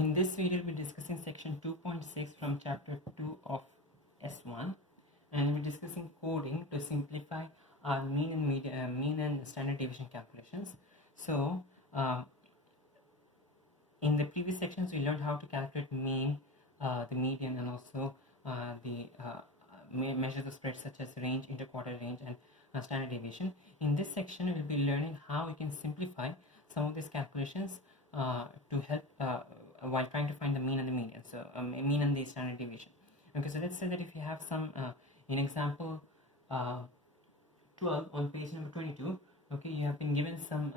In this video, we'll be discussing section 2.6 from chapter 2 of S1, and we'll be discussing coding to simplify our mean and standard deviation calculations. So, in the previous sections, we learned how to calculate mean, the median, and also measures of spreads such as range, interquartile range, and standard deviation. In this section, we'll be learning how we can simplify some of these calculations to help while trying to find the mean and the median. So mean and the standard deviation. Okay, so let's say that if you have some in example 12 on page number 22, okay, you have been given some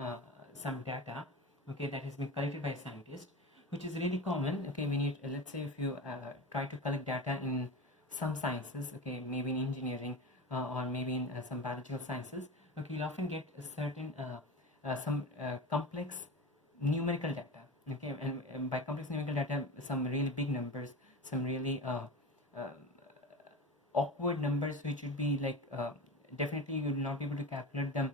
data, okay, that has been collected by a scientist, which is really common. Okay, when you let's say if you try to collect data in some sciences, okay, maybe in engineering or maybe in some biological sciences, okay, you'll often get a certain some complex numerical data. Okay, and by complex numerical data, some really big numbers, some really awkward numbers, which would be like definitely you will not be able to calculate them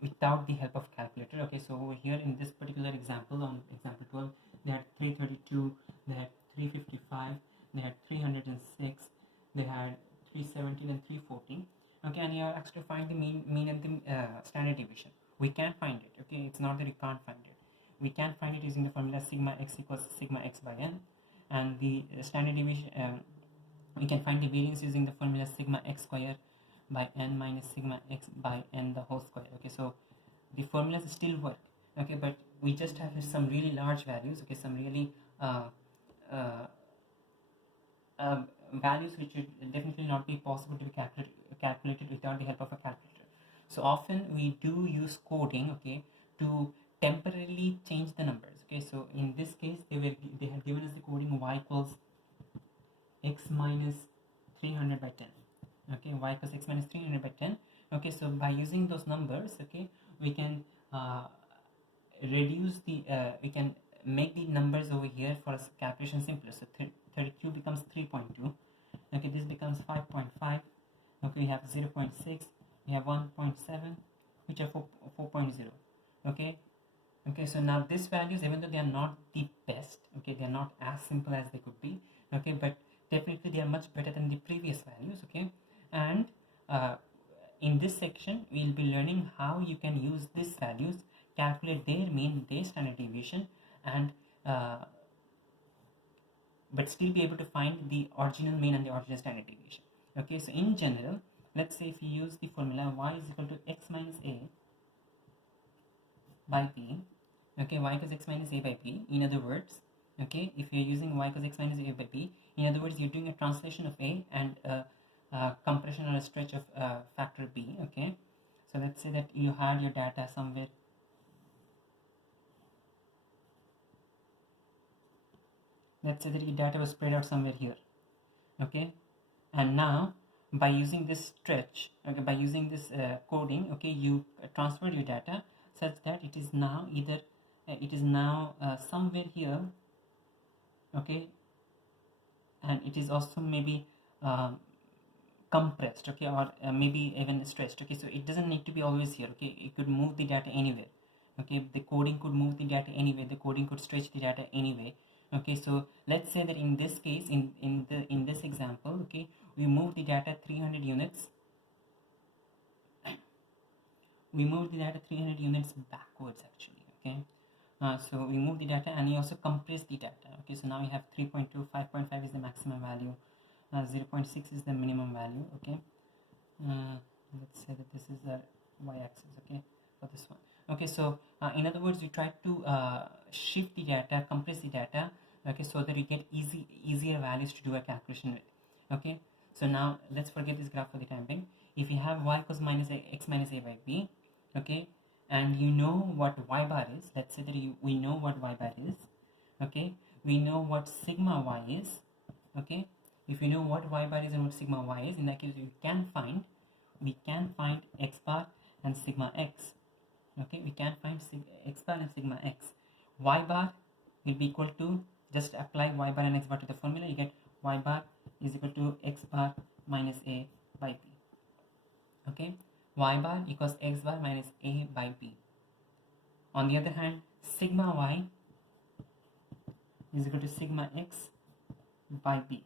without the help of calculator. Okay, so over here in this particular example, on example 12, they had 332, they had 355, they had 306, they had 317 and 314. Okay, and you are asked to find the mean and the standard deviation. We can't find it. Okay, it's not that we can't find it. We can find it using the formula sigma x equals sigma x by n, and the standard deviation we can find the variance using the formula sigma x square by n minus sigma x by n the whole square. Okay, so the formulas still work. Okay, but we just have some really large values. Okay, some really values which would definitely not be possible to be calculated without the help of a calculator. So often we do use coding, okay, to temporarily change the numbers. Okay, so in this case they had given us the coding y equals x minus 300 by 10. Okay, y equals x minus 300 by 10. Okay, so by using those numbers, okay, we can reduce the we can make the numbers over here for calculation simpler. So 32 becomes 3.2. okay, this becomes 5.5. okay, we have 0.6, we have 1.7, which are 4.0. okay. Okay, so now these values, even though they are not the best, okay, they are not as simple as they could be, okay, but definitely they are much better than the previous values. Okay, and in this section we'll be learning how you can use these values, calculate their mean, their standard deviation, and but still be able to find the original mean and the original standard deviation. Okay, so in general, let's say if you use the formula y is equal to x minus a by b, okay, y equals x minus a by b. In other words, okay, if you're using y equals x minus a by b, in other words, you're doing a translation of a and a compression or a stretch of factor b. Okay, so let's say that you had your data somewhere. Let's say that your data was spread out somewhere here. Okay, and now by using this stretch, okay, by using this coding, okay, you transferred your data such that it is now either somewhere here, okay, and it is also maybe compressed, okay, or maybe even stretched. Okay, so it doesn't need to be always here. Okay, it could move the data anywhere. Okay, the coding could move the data anywhere, the coding could stretch the data anyway. Okay, so let's say that in this case, in this example, okay, we move the data 300 units. We move the data 300 units backwards actually. Okay, so we move the data and we also compress the data. Okay, so now we have 3.2, 5.5 is the maximum value, 0.6 is the minimum value. Okay, let's say that this is the y-axis, okay, for this one. Okay, so in other words, we try to shift the data, compress the data, okay, so that we get easier values to do a calculation with. Okay, so now let's forget this graph for the time being. If you have y equals x minus a by b, okay, and you know what y bar is, let's say that we know what y bar is, okay, we know what sigma y is. Okay, if you know what y bar is and what sigma y is, in that case we can find x bar and sigma x. Okay, we can find x bar and sigma x. Y bar will be equal to, just apply y bar and x bar to the formula, you get y bar is equal to x bar minus a by b. Okay, y bar equals x bar minus a by b. On the other hand, sigma y is equal to sigma x by b.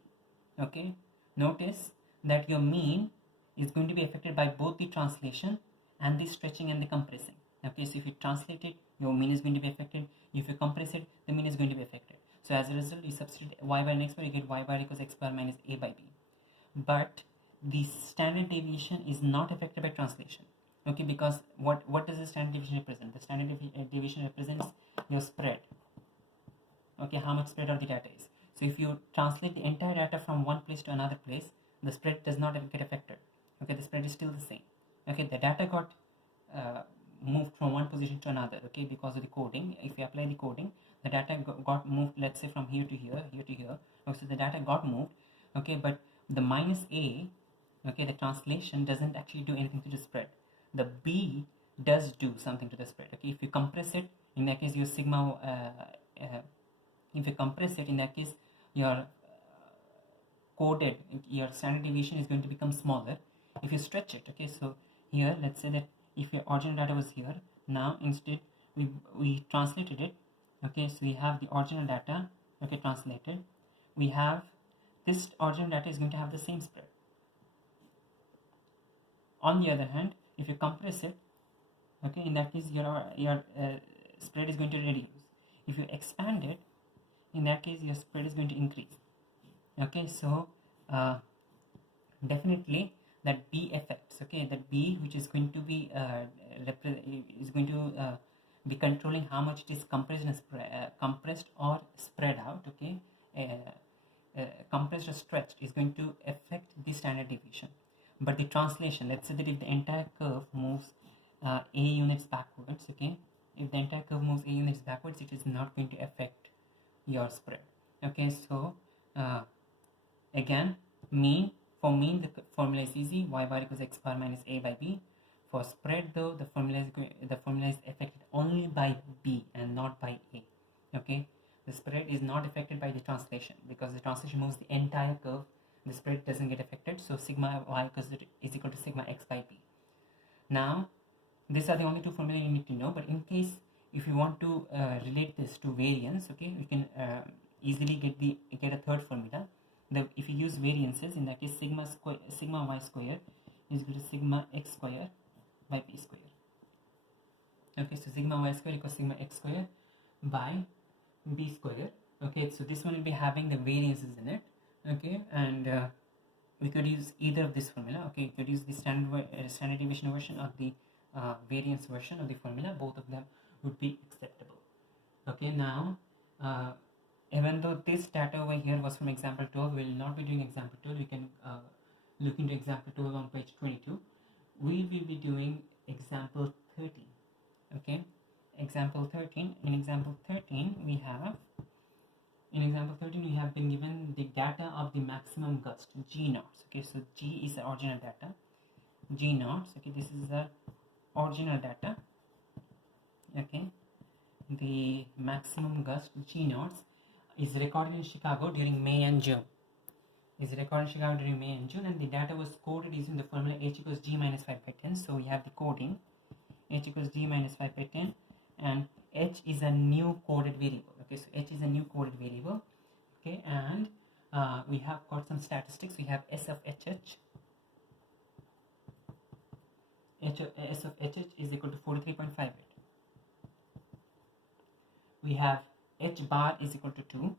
Okay, notice that your mean is going to be affected by both the translation and the stretching and the compressing. Okay, so if you translate it, your mean is going to be affected. If you compress it, the mean is going to be affected. So as a result, you substitute y bar and x bar, you get y bar equals x bar minus a by b. But the standard deviation is not affected by translation. Okay, because what does the standard deviation represent? The standard deviation represents your spread. Okay, how much spread of the data is. So if you translate the entire data from one place to another place, the spread does not get affected. Okay, the spread is still the same. Okay, the data got moved from one position to another. Okay, because of the coding. If you apply the coding, the data got moved, let's say from here to here, here to here. Okay, so the data got moved. Okay, but the minus a, okay, the translation doesn't actually do anything to the spread. The b does do something to the spread. Okay, if you compress it, in that case your sigma if you compress it, in that case your coded, your standard deviation is going to become smaller if you stretch it. Okay, so here let's say that if your original data was here, now instead we translated it. Okay, so we have the original data, okay, translated. We have this original data is going to have the same spread. On the other hand, if you compress it, okay, in that case your spread is going to reduce. If you expand it, in that case your spread is going to increase. Okay, so definitely that b effects, okay, that b which is going to be be controlling how much it is compressed and compressed or spread out. Okay, compressed or stretched is going to affect the standard deviation. But the translation, let's say that if the entire curve moves a units backwards, okay, if the entire curve moves a units backwards, it is not going to affect your spread. Okay, so again, for mean the formula is easy, y bar equals x bar minus a by b. For spread though, the formula is affected only by b and not by a. Okay, the spread is not affected by the translation because the translation moves the entire curve. The spread doesn't get affected, so sigma y is equal to sigma x by b. Now these are the only two formula you need to know, but in case if you want to relate this to variance, okay, we can easily get a third formula. If you use variances, in that case sigma y square is equal to sigma x square by b square. Okay, so sigma y square equals sigma x square by b square. Okay, so this one will be having the variances in it. Okay, and we could use either of this formula. Okay, you could use the standard deviation version or the variance version of the formula. Both of them would be acceptable. Okay, now even though this data over here was from example 12, we will not be doing example 12. We can look into example 12 on page 22. We will be doing example 13. Okay, example 13. In example 13 we have been given the data of the maximum gust, G naughts. Okay, so G is the original data, G naughts. Okay, this is the original data. Okay, the maximum gust, G naughts, is recorded in Chicago during May and June. And the data was coded using the formula H equals G minus 5 by 10. So we have the coding, H equals G minus 5 by 10, and H is a new coded variable. Okay, so H is a new coded variable. Okay, and we have got some statistics. We have S of HH. S of HH is equal to 43.58. We have H bar is equal to 2,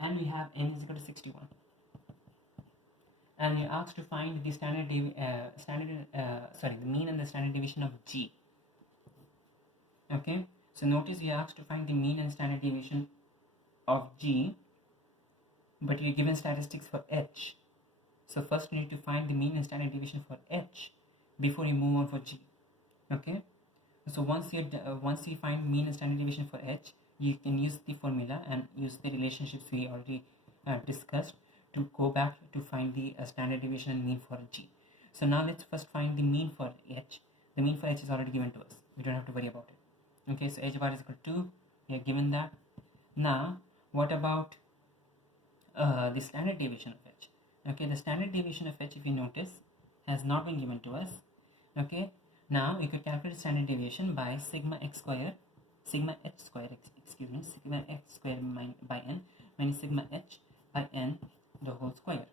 and we have N is equal to 61. And you're asked to find the the mean and the standard deviation of G. Okay, so notice you're asked to find the mean and standard deviation of G, but you're given statistics for H. So first you need to find the mean and standard deviation for H before you move on for G. Okay, so once you find mean and standard deviation for H, you can use the formula and use the relationships we already discussed to go back to find the standard deviation and mean for G. So now let's first find the mean for H. The mean for H is already given to us. We don't have to worry about it. Okay, so H bar is equal to 2. We are given that. Now, what about the standard deviation of H? Okay, the standard deviation of H, if you notice, has not been given to us. Okay, now we could calculate standard deviation by sigma x square, sigma h square, sigma f square by n minus sigma h by n the whole square.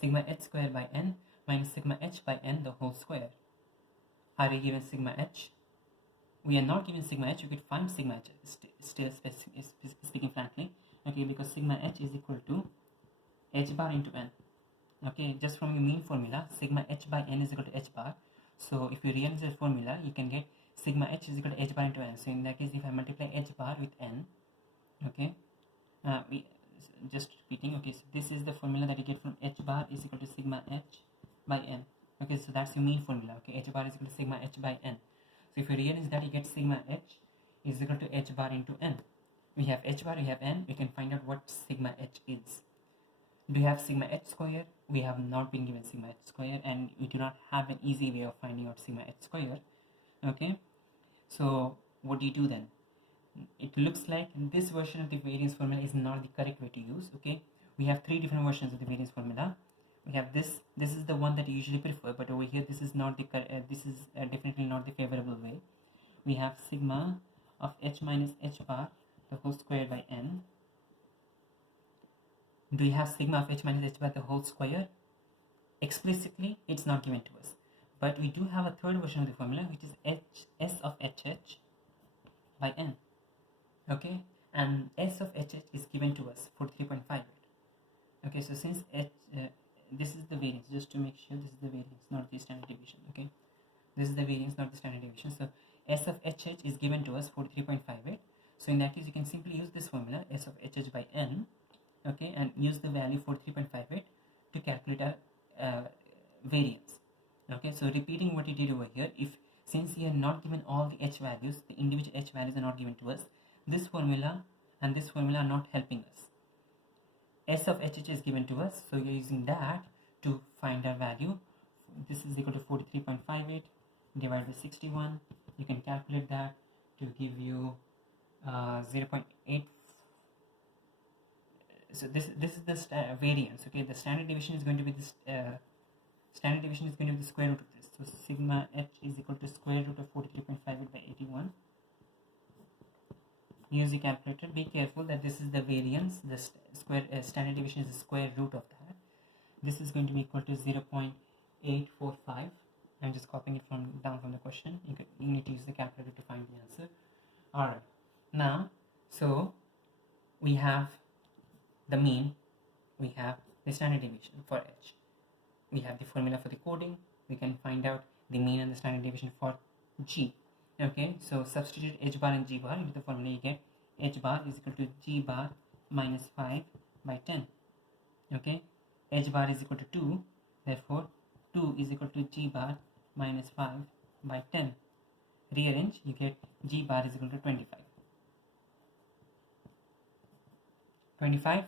Sigma h square by n minus sigma h by n the whole square. Are we given sigma h? We are not given sigma h. You could find sigma h, still speaking frankly, okay, because sigma h is equal to h bar into n. Okay, just from your mean formula, sigma h by n is equal to h bar. So if you rearrange the formula, you can get sigma h is equal to h bar into n. So in that case, if I multiply h bar with n, okay, we just repeating, okay, so this is the formula that you get from h bar is equal to sigma h by n. Okay, so that's your mean formula. Okay, h bar is equal to sigma h by n. So if you rearrange that, you get sigma h is equal to h bar into n. We have h bar, we have n. We can find out what sigma h is. Do you have sigma h square? We have not been given sigma h square, and we do not have an easy way of finding out sigma h square. Okay, so what do you do then? It looks like this version of the variance formula is not the correct way to use. Okay, we have three different versions of the variance formula. We have this is the one that you usually prefer, but over here this is not the definitely not the favorable way. We have sigma of h minus h bar the whole square by n. Do you have sigma of h minus h bar the whole square? Explicitly it's not given to us, but we do have a third version of the formula, which is s of hh by n. Okay, and s of hh is given to us for 3.5. Okay, so since this is the variance, just to make sure this is the variance, not the standard deviation. Okay, this is the variance, not the standard deviation. So s of hh is given to us 43.58. So in that case, you can simply use this formula, s of hh by n, okay, and use the value 43.58 to calculate our variance. Okay, so repeating what you did over here, since you are not given all the h values, the individual h values are not given to us, this formula and this formula are not helping us. S of hh is given to us, so you're using that to find our value. This is equal to 43.58 divided by 61. You can calculate that to give you 0.8. So this is the variance. Okay, the standard deviation is going to be this. Standard deviation is going to be the square root of this. So sigma h is equal to square root of 43.58 by 81. Use the calculator. Be careful that this is the variance. The standard deviation is the square root of that. This is going to be equal to 0.845. I'm just copying it down from the question. You need to use the calculator to find the answer. All right. Now, so we have the mean. We have the standard deviation for h. We have the formula for the coding. We can find out the mean and the standard deviation for g. Okay, so substitute h bar and g bar into the formula. You get h bar is equal to g bar minus 5 by 10. Okay, h bar is equal to 2, therefore 2 is equal to g bar minus 5 by 10. Rearrange, you get g bar is equal to 25. 25.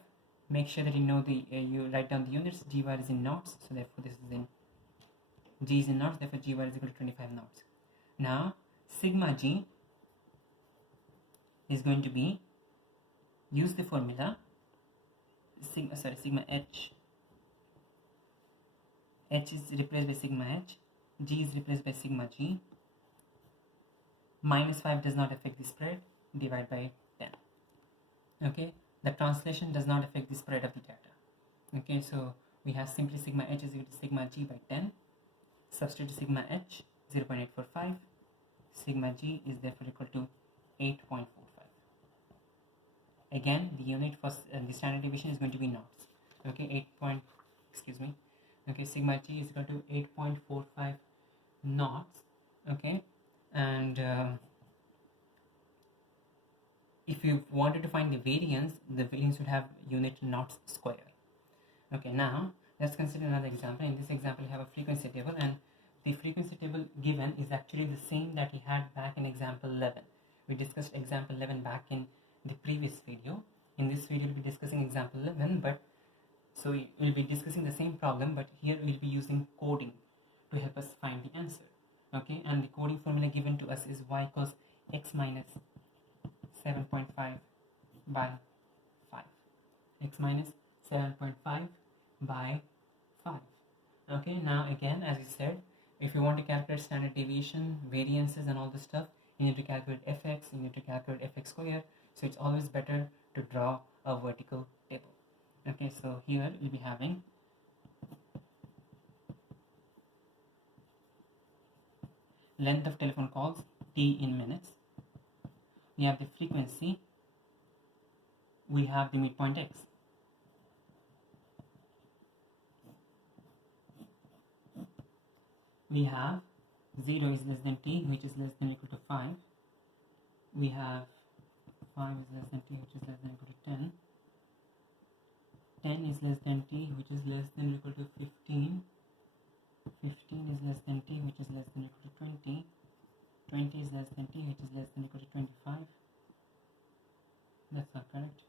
Make sure that you know you write down the units. G bar is in knots, so therefore this is in g is in knots, therefore g bar is equal to 25 knots. Now sigma g is going to be, use the formula sigma h is replaced by sigma h, g is replaced by sigma g, minus 5 does not affect the spread, divide by 10. Okay, the translation does not affect the spread of the data. Okay, so we have simply sigma h is equal to sigma g by 10. Substitute sigma h 0.845. Sigma g is therefore equal to 8.45. Again, the unit for the standard deviation is going to be knots. Okay, okay, sigma g is equal to 8.45 knots. Okay, and if you wanted to find the variance would have unit knots square. Okay, now let's consider another example. In this example, we have a frequency table, and the frequency table given is actually the same that we had back in example 11. We discussed example 11 back in the previous video. In this video, we'll be discussing example 11, but so we'll be discussing the same problem, but here we'll be using coding to help us find the answer. Okay, and the coding formula given to us is y equals x minus 7.5 by 5. X minus 7.5 by 5. Okay, now again, as I said, if you want to calculate standard deviation, variances and all this stuff, you need to calculate fx, you need to calculate fx square. So it's always better to draw a vertical table. Okay, so here we'll be having length of telephone calls T in minutes. We have the frequency. We have the midpoint X. We have 0 is less than T, which is less than or equal to 5. We have 5 is less than T, which is less than or equal to 10. 10 is less than T, which is less than or equal to 15. 15 is less than T, which is less than or equal to 20. 20 is less than T, which is less than or equal to 25. That's not correct.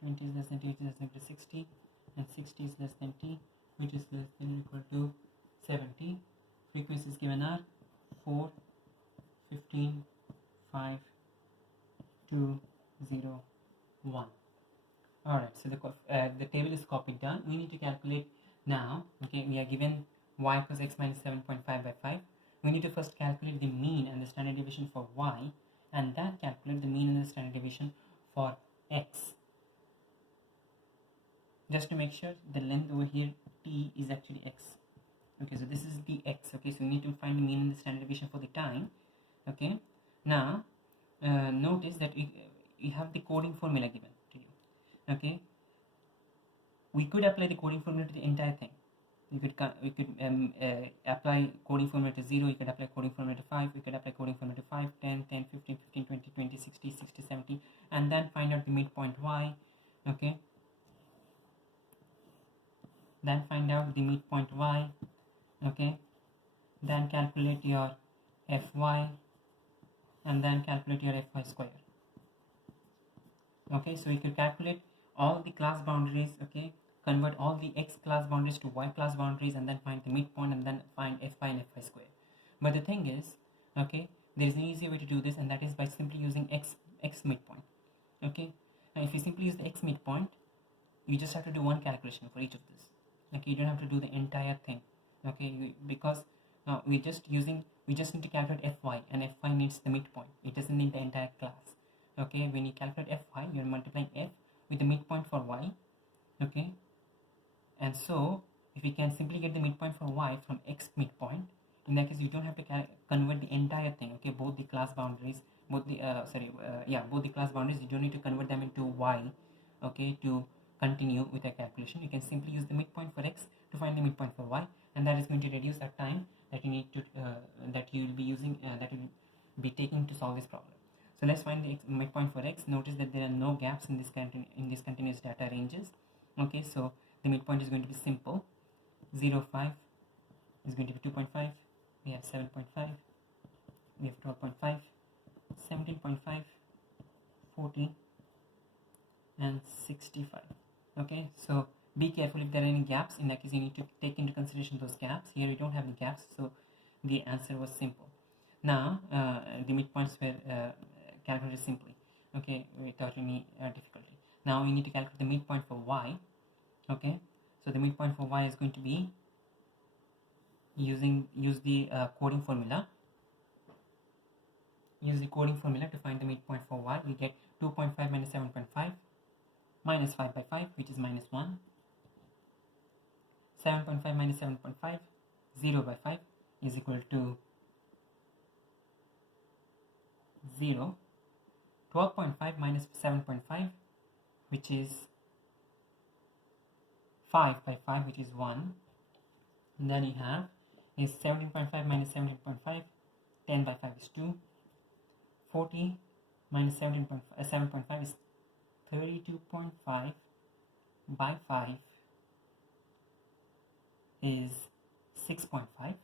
20 is less than T, which is less than or equal to 60. And 60 is less than T, which is less than or equal to 70. Frequencies given are 4, 15, 5, 2, 0, 1. Alright, so the table is copied down. We need to calculate now. Okay, we are given y plus x minus 7.5 by 5. We need to first calculate the mean and the standard deviation for y, and then calculate the mean and the standard deviation for x. Just to make sure the length over here t is actually x. Okay, so this is the x. Okay, so we need to find the mean and the standard deviation for the time. Okay, now notice that you have the coding formula given to you. Okay, we could apply the coding formula to the entire thing. We could apply coding formula to 0, you could apply coding formula to 5, you could apply coding formula to 5, 10, 10, 15, 15, 20, 20, 60, 60, 70, and then find out the midpoint y. Okay, then find out the midpoint y. Okay, then calculate your fy, and then calculate your fy square. Okay, so you could calculate all the class boundaries. Okay, convert all the x class boundaries to y class boundaries, and then find the midpoint, and then find fy and fy square. But the thing is, okay, there is an easier way to do this, and that is by simply using x midpoint. Okay, and if you simply use the x midpoint, you just have to do one calculation for each of this. Okay, you don't have to do the entire thing. Okay, because we just need to calculate fy, and fy needs the midpoint. It doesn't need the entire class. Okay, when you calculate fy, you're multiplying f with the midpoint for y. Okay, and so if we can simply get the midpoint for y from x midpoint, in that case you don't have to convert the entire thing. Okay, both the class boundaries, both the class boundaries, you don't need to convert them into y. Okay, to continue with a calculation, you can simply use the midpoint for x to find the midpoint for y, and that is going to reduce that time that you need to that you will be using that will be taking to solve this problem. So let's find the midpoint for x. Notice that there are no gaps in this continuous data ranges. Okay, so the midpoint is going to be simple. 0, 5 is going to be 2.5. We have 7.5. We have 12.5, 17.5, 40, and 65. Okay, so be careful if there are any gaps. In that case, you need to take into consideration those gaps. Here we don't have any gaps, so the answer was simple. Now the midpoints were calculated simply. Okay, without any difficulty. Now we need to calculate the midpoint for y. Okay, so the midpoint for y is going to be use the coding formula. Use the coding formula to find the midpoint for y. We get 2.5 minus 7.5 minus 5 by 5, which is minus 1. 7.5 minus 7.5, 0 by 5 is equal to 0. 12.5 minus 7.5, which is 5 by 5, which is 1. And then you have is 17.5 minus 17.5, 10 by 5 is 2. 40 minus 7.5 is 32.5 by 5 is 6.5.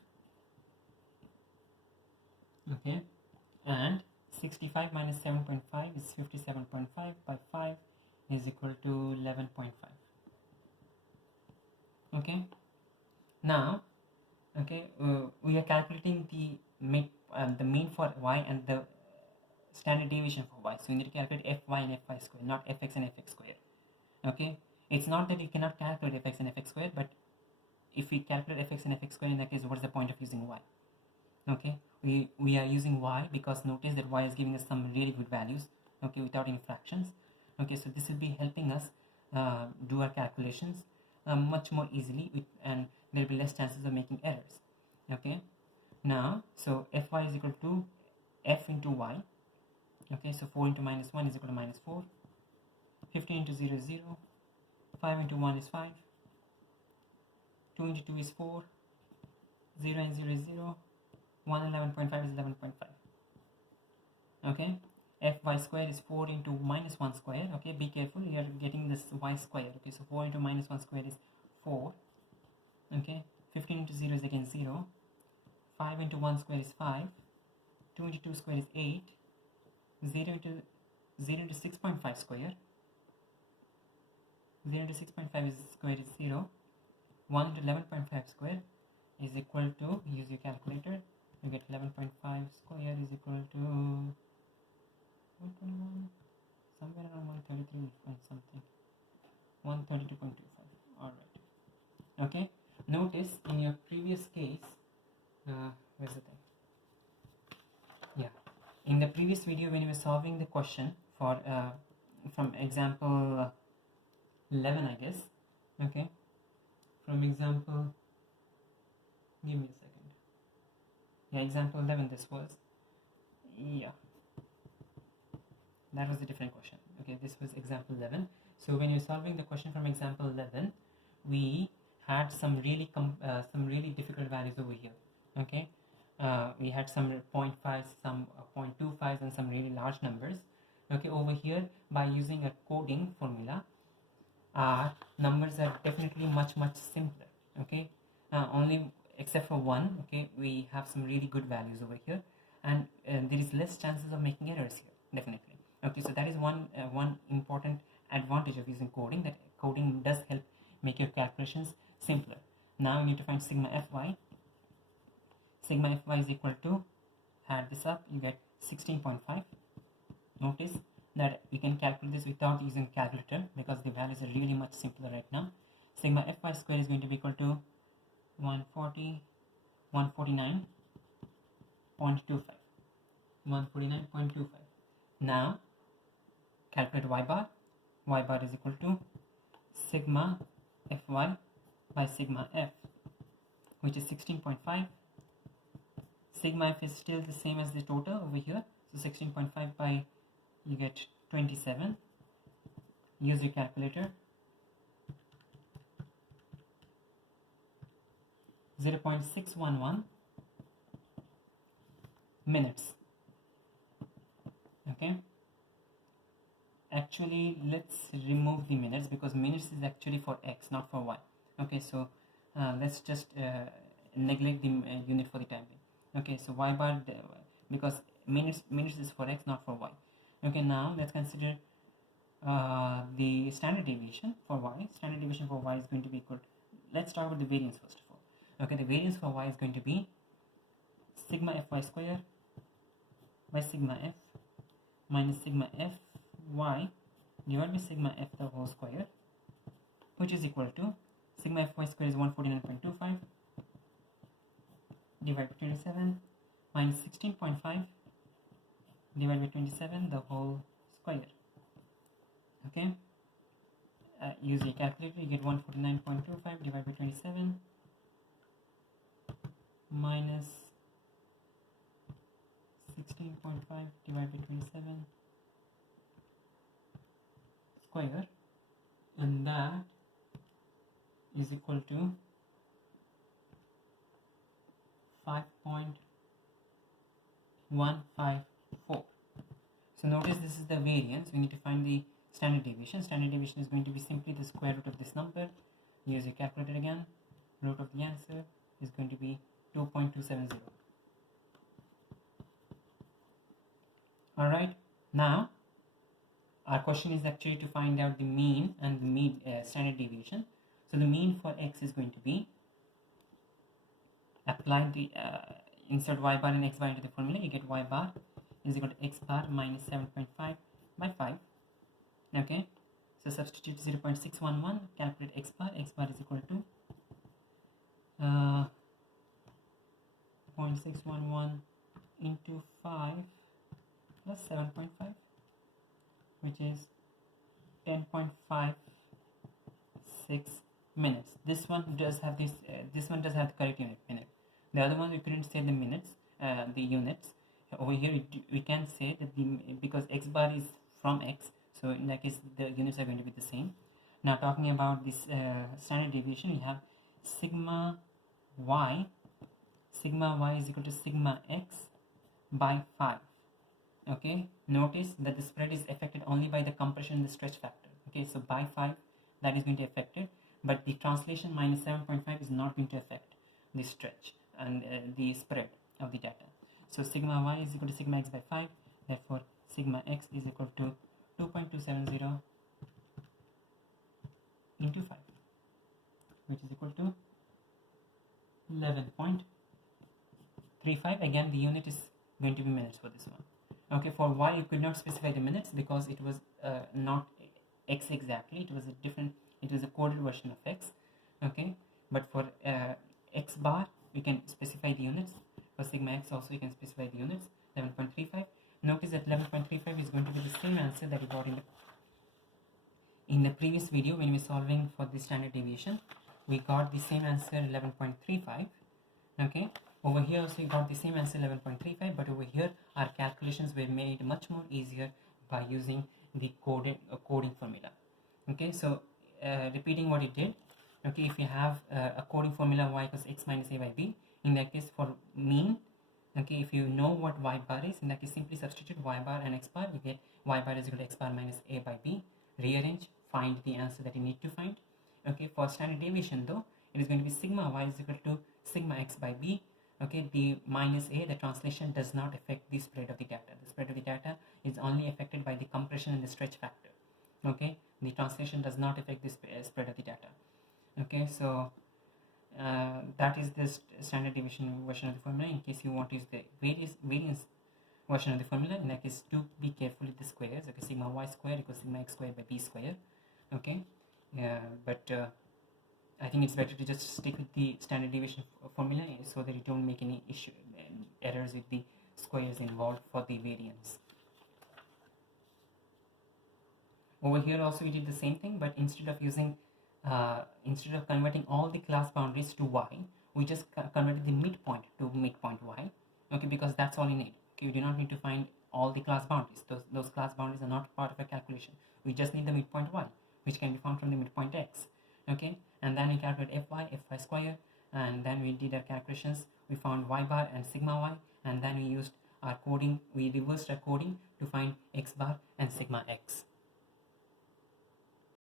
Okay, and 65 minus 7.5 is 57.5 by 5 is equal to 11.5. Okay, now okay, we are calculating the mean for y and the standard deviation for y. So we need to calculate fy and fy square, not fx and fx square. Okay, it's not that you cannot calculate fx and fx square, but if we calculate fx and fx square, in that case, what's the point of using y? Okay, we are using y because notice that y is giving us some really good values. okay, without any fractions. Okay, so this will be helping us do our calculations much more easily, and there will be less chances of making errors. Okay, now so fy is equal to f into y. Okay, so 4 into minus 1 is equal to minus 4. 15 into 0 is 0. 5 into 1 is 5. 2 into 2 is 4. 0 and 0 is 0. 1 and 11.5 is 11.5. Okay, fy square is 4 into minus 1 square. Okay, be careful, you are getting this y square. Okay, so 4 into minus 1 square is 4. Okay, 15 into 0 is again 0. 5 into 1 square is 5. 2 into 2 square is 8. 0 into 6.5 square. 0 into 6.5 is square is 0. 1 into 11.5 square is equal to, use your calculator, you get 11.5 square is equal to 121, somewhere around 133 point something, 132.25. Alright, okay, notice in your previous case, where's the thing? Yeah, in the previous video when you were solving the question for from example 11, I guess, okay, from example, give me a second, yeah, example 11 this was, yeah, that was a different question. Okay, this was example 11. So when you're solving the question from example 11, we had some really difficult values over here. Okay, we had some 0.5s, some 0.25s, and some really large numbers. Okay, over here by using a coding formula, our numbers are definitely much simpler. Okay, only except for one. Okay, we have some really good values over here, and there is less chances of making errors here, definitely. Okay, so that is one important advantage of using coding, that coding does help make your calculations simpler. Now you need to find sigma fy. Sigma fy is equal to, add this up, you get 16.5. Notice that you can calculate this without using calculator because the values are really much simpler right now. Sigma fy square is going to be equal to 149.25. 149.25. Now calculate y bar. Y bar is equal to sigma fy by sigma f, which is 16.5. Sigma f is still the same as the total over here, so 16.5 by, you get 27. Use your calculator. 0.611 minutes. Okay, actually let's remove the minutes because minutes is actually for x, not for y. Okay, so let's just neglect the unit for the time being. Okay, so y bar, because minutes is for x, not for y. Okay, now let's consider the standard deviation for y. Standard deviation for y is going to be equal to, let's start with the variance first of all. Okay, the variance for y is going to be sigma fy square by sigma f minus sigma fy divided by sigma f the whole square, which is equal to sigma fy square is 149.25 divided by 27 minus 16.5 divided by 27 the whole square. Okay, use your calculator, you get 149.25 divided by 27 minus 16.5 divided by 27 square, and that is equal to 5.154. So notice this is the variance. We need to find the standard deviation. Standard deviation is going to be simply the square root of this number. Use your calculator again. Root of the answer is going to be 2.270. Alright, now our question is actually to find out the mean and the standard deviation. So the mean for x is going to be, apply the insert y bar and x bar into the formula, you get y bar is equal to x bar minus 7.5 by 5. Okay, so substitute 0.611, calculate x bar is equal to 0.611 into 5 plus 7.5. which is 10.56 minutes. This one does have this one does have the correct minute. The other one we couldn't say the minutes, the units. Over here we can say that because x bar is from x, so in that case the units are going to be the same. Now talking about this standard deviation, we have sigma y is equal to sigma x by 5. Okay, notice that the spread is affected only by the compression and the stretch factor. Okay, so by 5 that is going to be affected, but the translation minus 7.5 is not going to affect the stretch and the spread of the data. So sigma y is equal to sigma x by 5, therefore sigma x is equal to 2.270 into 5, which is equal to 11.35. Again the unit is going to be minutes for this one. Okay, for y you could not specify the minutes because it was not x exactly, it was a coded version of x. Okay, but for x bar we can specify the units. For sigma x also you can specify the units, 11.35. Notice that 11.35 is going to be the same answer that we got in the previous video when we were solving for the standard deviation. We got the same answer 11.35. okay, over here also we got the same answer 11.35, but over here our calculations were made much more easier by using the coding formula. Okay, so repeating what it did. Okay, if you have a coding formula y equals x minus a by b, in that case for mean, okay, if you know what y bar is, in that case simply substitute y bar and x bar, you get y bar is equal to x bar minus a by b. Rearrange, find the answer that you need to find. Okay, for standard deviation though, it is going to be sigma y is equal to sigma x by b. Okay, the minus a, the translation does not affect the spread of the data. The spread of the data is only affected by the compression and the stretch factor. Okay, the translation does not affect the spread of the data. Okay, so that is the standard deviation version of the formula. In case you want to use the variance version of the formula, in that case do be careful with the squares. Okay, sigma y square equals sigma x square by b square. Okay, but I think it's better to just stick with the standard deviation formula so that you don't make any errors with the squares involved for the variance. Over here also we did the same thing, but instead of converting all the class boundaries to y, we just converted the midpoint to midpoint y. Okay, because that's all you need. Okay, you do not need to find all the class boundaries. Those class boundaries are not part of a calculation. We just need the midpoint y, which can be found from the midpoint x. Okay, and then we calculate fy square, and then we did our calculations. We found y bar and sigma y, and then we used our coding. We reversed our coding to find x bar and sigma x.